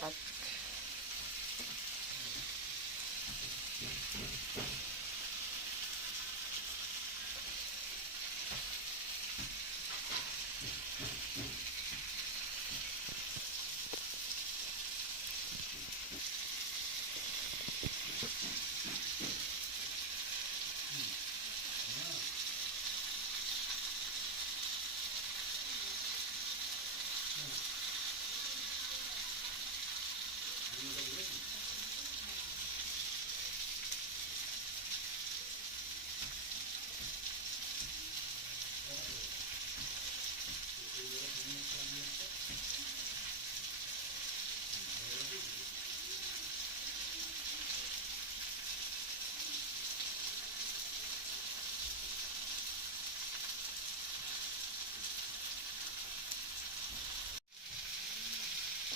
Bye.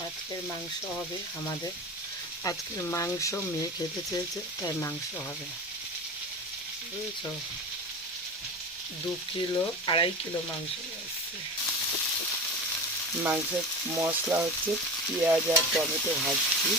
আজকের মাংস হবে আমাদের। আজকের মাংস মেয়ে খেতে চেয়েছে, তাই মাংস হবে। বুঝেছ? দু কিলো, আড়াই কিলো মাংস আসছে মাংসের মশলা হচ্ছে পেঁয়াজ আর টমেটো ভাজছি।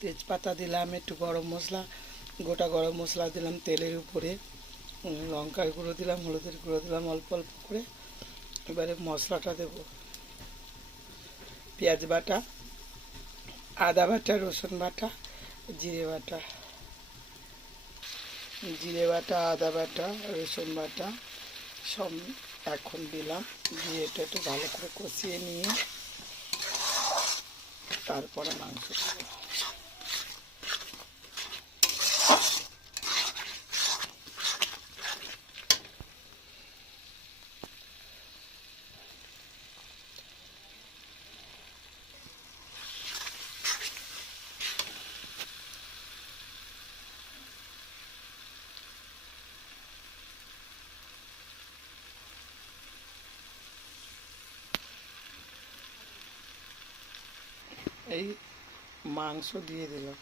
তেজপাতা দিলাম, একটু গরম মশলা, গোটা গরম মশলা দিলাম তেলের উপরে লঙ্কার গুঁড়ো দিলাম, হলুদের গুঁড়ো দিলাম অল্প অল্প করে। এবারে মশলাটা দেব। পেঁয়াজ বাটা, আদা বাটা, রসুন বাটা, জিরে বাটা। জিরে বাটা, আদা বাটা, রসুন বাটা, সব এখন দিলাম। দিয়ে এটা একটু ভালো করে কষিয়ে নিয়ে তারপরে মাংস এই মাংস দিয়ে দিলাম।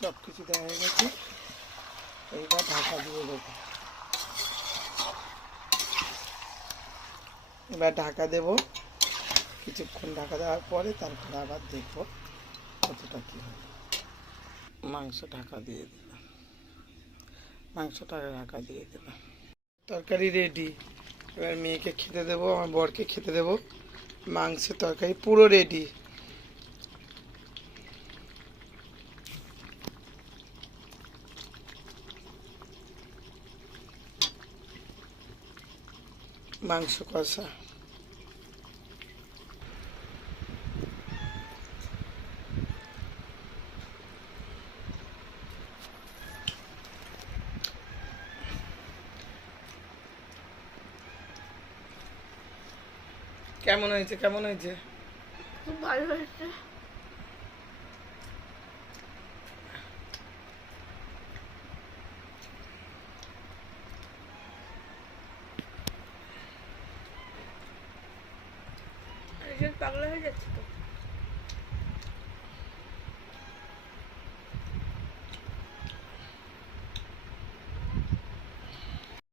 সব কিছু দেওয়া হয়ে গেছে। এইবার ঢাকা দিয়ে দেবো। এবার ঢাকা দেব। কিছুক্ষণ ঢাকা দেওয়ার পরে তারপরে আবার দেখব কতটা কী হবে মাংস ঢাকা দিয়ে দিলাম। মাংসটা ঢাকা দিয়ে দিলাম। তরকারি রেডি এবার মেয়েকে খেতে দেবো, আমার বরকে খেতে দেবো। মাংসের তরকারি পুরো রেডি মাংস কষা। কেমন হয়েছে? কেমন হয়েছে? খুব ভালো হয়েছে। পাগলা হয়ে যাচ্ছে তো।